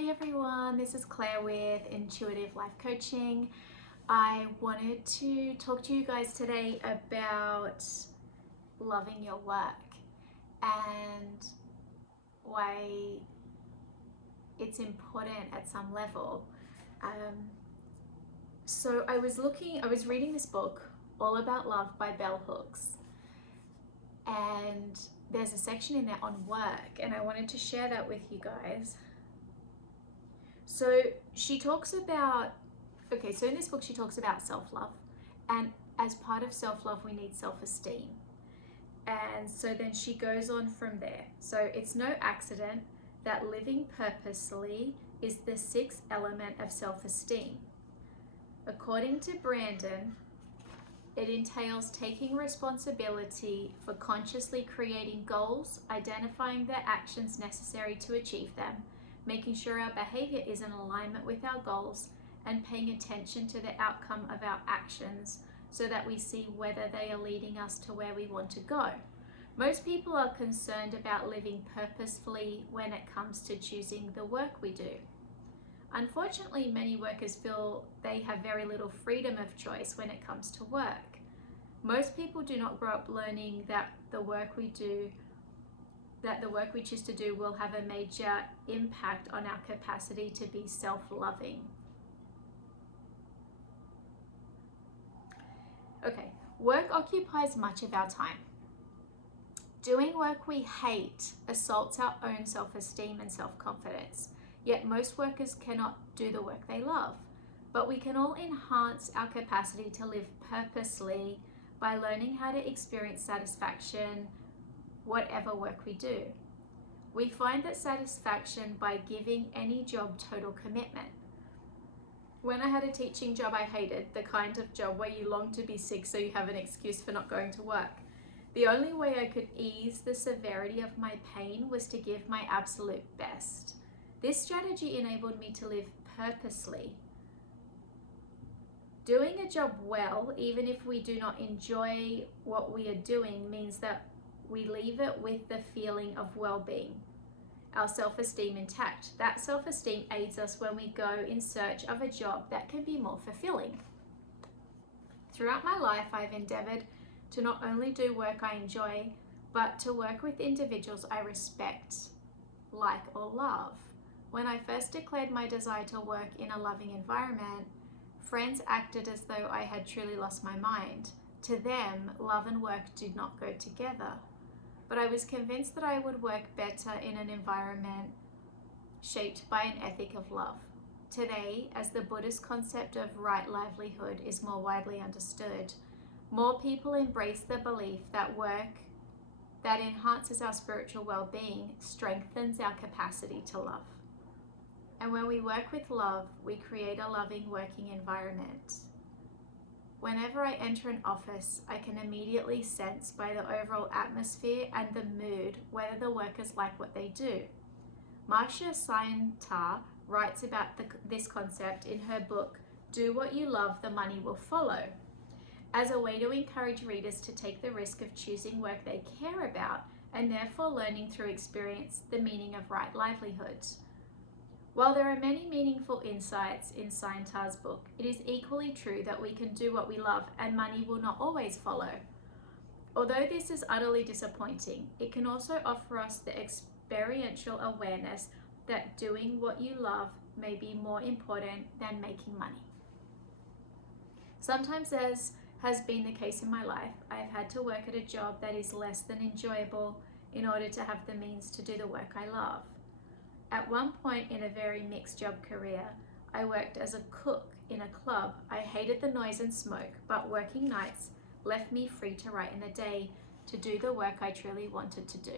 Hi everyone, this is Claire with Intuitive Life Coaching. I wanted to talk to you guys today about loving your work and why it's important at some level. So I was reading this book, All About Love by Bell Hooks, and there's a section in there on work, and I wanted to share that with you guys. So she talks about, so in this book she talks about self-love, and as part of self-love we need self-esteem. And so then she goes on from there. So it's no accident that living purposely is the sixth element of self-esteem. According to Brandon, it entails taking responsibility for consciously creating goals, identifying the actions necessary to achieve them, making sure our behavior is in alignment with our goals, and paying attention to the outcome of our actions so that we see whether they are leading us to where we want to go. Most people are concerned about living purposefully when it comes to choosing the work we do. Unfortunately, many workers feel they have very little freedom of choice when it comes to work. Most people do not grow up learning that the work we choose to do will have a major impact on our capacity to be self-loving. Okay, work occupies much of our time. Doing work we hate assaults our own self-esteem and self-confidence, yet most workers cannot do the work they love. But we can all enhance our capacity to live purposely by learning how to experience satisfaction whatever work we do. We find that satisfaction by giving any job total commitment. When I had a teaching job I hated, the kind of job where you long to be sick so you have an excuse for not going to work, the only way I could ease the severity of my pain was to give my absolute best. This strategy enabled me to live purposely. Doing a job well, even if we do not enjoy what we are doing, means that we leave it with the feeling of well-being, our self-esteem intact. That self-esteem aids us when we go in search of a job that can be more fulfilling. Throughout my life, I've endeavored to not only do work I enjoy, but to work with individuals I respect, like, or love. When I first declared my desire to work in a loving environment, friends acted as though I had truly lost my mind. To them, love and work did not go together. But I was convinced that I would work better in an environment shaped by an ethic of love. Today, as the Buddhist concept of right livelihood is more widely understood, more people embrace the belief that work that enhances our spiritual well-being strengthens our capacity to love. And when we work with love, we create a loving working environment. Whenever I enter an office, I can immediately sense by the overall atmosphere and the mood whether the workers like what they do. Marcia Saintar writes about this concept in her book, Do What You Love, The Money Will Follow, as a way to encourage readers to take the risk of choosing work they care about and therefore learning through experience the meaning of right livelihood. While there are many meaningful insights in Saintar's book, it is equally true that we can do what we love and money will not always follow. Although this is utterly disappointing, it can also offer us the experiential awareness that doing what you love may be more important than making money. Sometimes, as has been the case in my life, I have had to work at a job that is less than enjoyable in order to have the means to do the work I love. At one point in a very mixed job career, I worked as a cook in a club. I hated the noise and smoke, but working nights left me free to write in the day to do the work I truly wanted to do.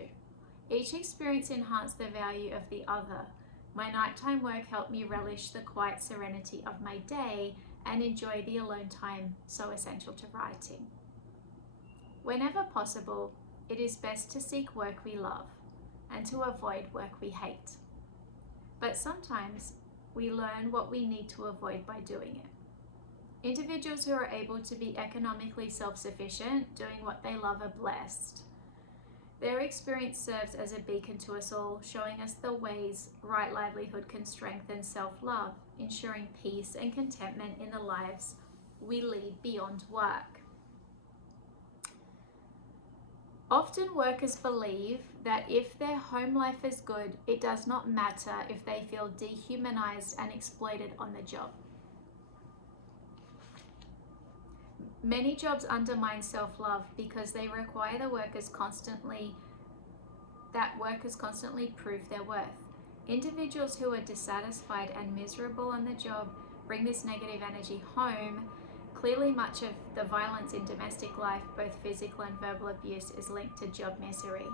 Each experience enhanced the value of the other. My nighttime work helped me relish the quiet serenity of my day and enjoy the alone time so essential to writing. Whenever possible, it is best to seek work we love and to avoid work we hate. But sometimes we learn what we need to avoid by doing it. Individuals who are able to be economically self-sufficient doing what they love are blessed. Their experience serves as a beacon to us all, showing us the ways right livelihood can strengthen self-love, ensuring peace and contentment in the lives we lead beyond work. Often workers believe that if their home life is good, it does not matter if they feel dehumanized and exploited on the job. Many jobs undermine self-love because they require workers constantly prove their worth. Individuals who are dissatisfied and miserable on the job bring this negative energy home. Clearly, much of the violence in domestic life, both physical and verbal abuse, is linked to job misery.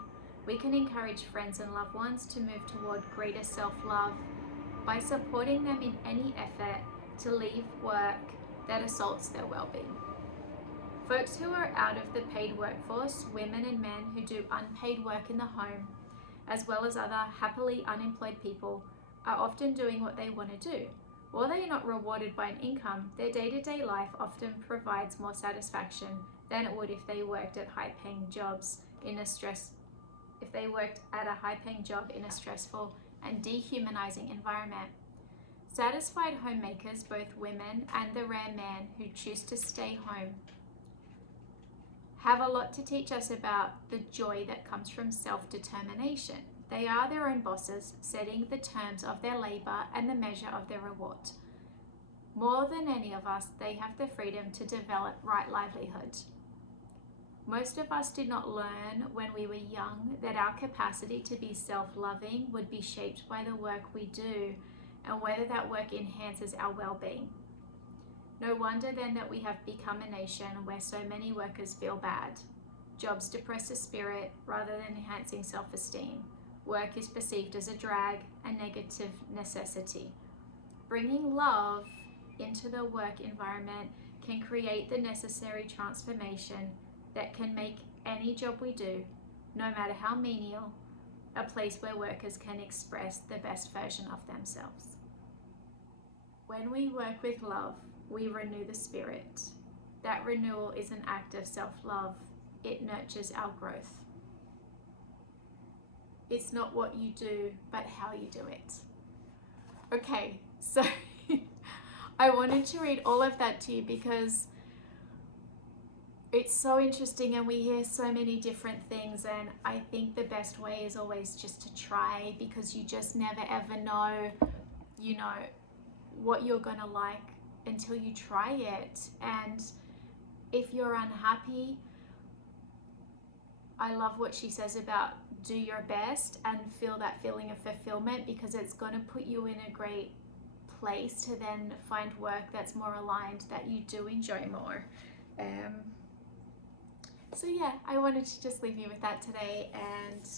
We can encourage friends and loved ones to move toward greater self-love by supporting them in any effort to leave work that assaults their well-being. Folks who are out of the paid workforce, women and men who do unpaid work in the home, as well as other happily unemployed people, are often doing what they want to do. While they are not rewarded by an income, their day-to-day life often provides more satisfaction than it would if they worked at high-paying jobs in a stressful and dehumanizing environment. Satisfied homemakers, both women and the rare man who choose to stay home, have a lot to teach us about the joy that comes from self-determination. They are their own bosses, setting the terms of their labor and the measure of their reward. More than any of us, they have the freedom to develop right livelihood. Most of us did not learn when we were young that our capacity to be self-loving would be shaped by the work we do and whether that work enhances our well-being. No wonder then that we have become a nation where so many workers feel bad. Jobs depress the spirit rather than enhancing self-esteem. Work is perceived as a drag, a negative necessity. Bringing love into the work environment can create the necessary transformation that can make any job we do, no matter how menial, a place where workers can express the best version of themselves. When we work with love, we renew the spirit. That renewal is an act of self-love. It nurtures our growth. It's not what you do, but how you do it. Okay, so I wanted to read all of that to you because it's so interesting and we hear so many different things, and I think the best way is always just to try, because you just never ever know, what you're gonna like until you try it. And if you're unhappy, I love what she says about do your best and feel that feeling of fulfillment, because it's going to put you in a great place to then find work that's more aligned, that you do enjoy more. So yeah, I wanted to just leave you with that today. And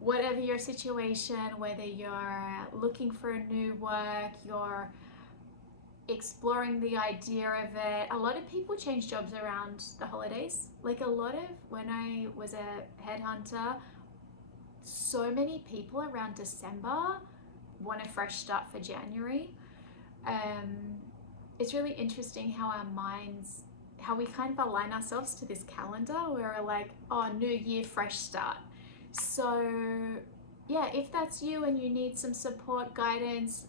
whatever your situation, whether you're looking for a new work, you're exploring the idea of it. A lot of people change jobs around the holidays. Like when I was a headhunter, so many people around December want a fresh start for January. It's really interesting how our minds, how we kind of align ourselves to this calendar where we're like, oh, new year, fresh start. So yeah, if that's you and you need some support, guidance,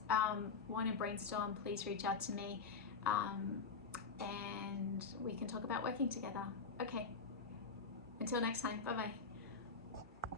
want to brainstorm, please reach out to me, and we can talk about working together. Okay, until next time, bye-bye.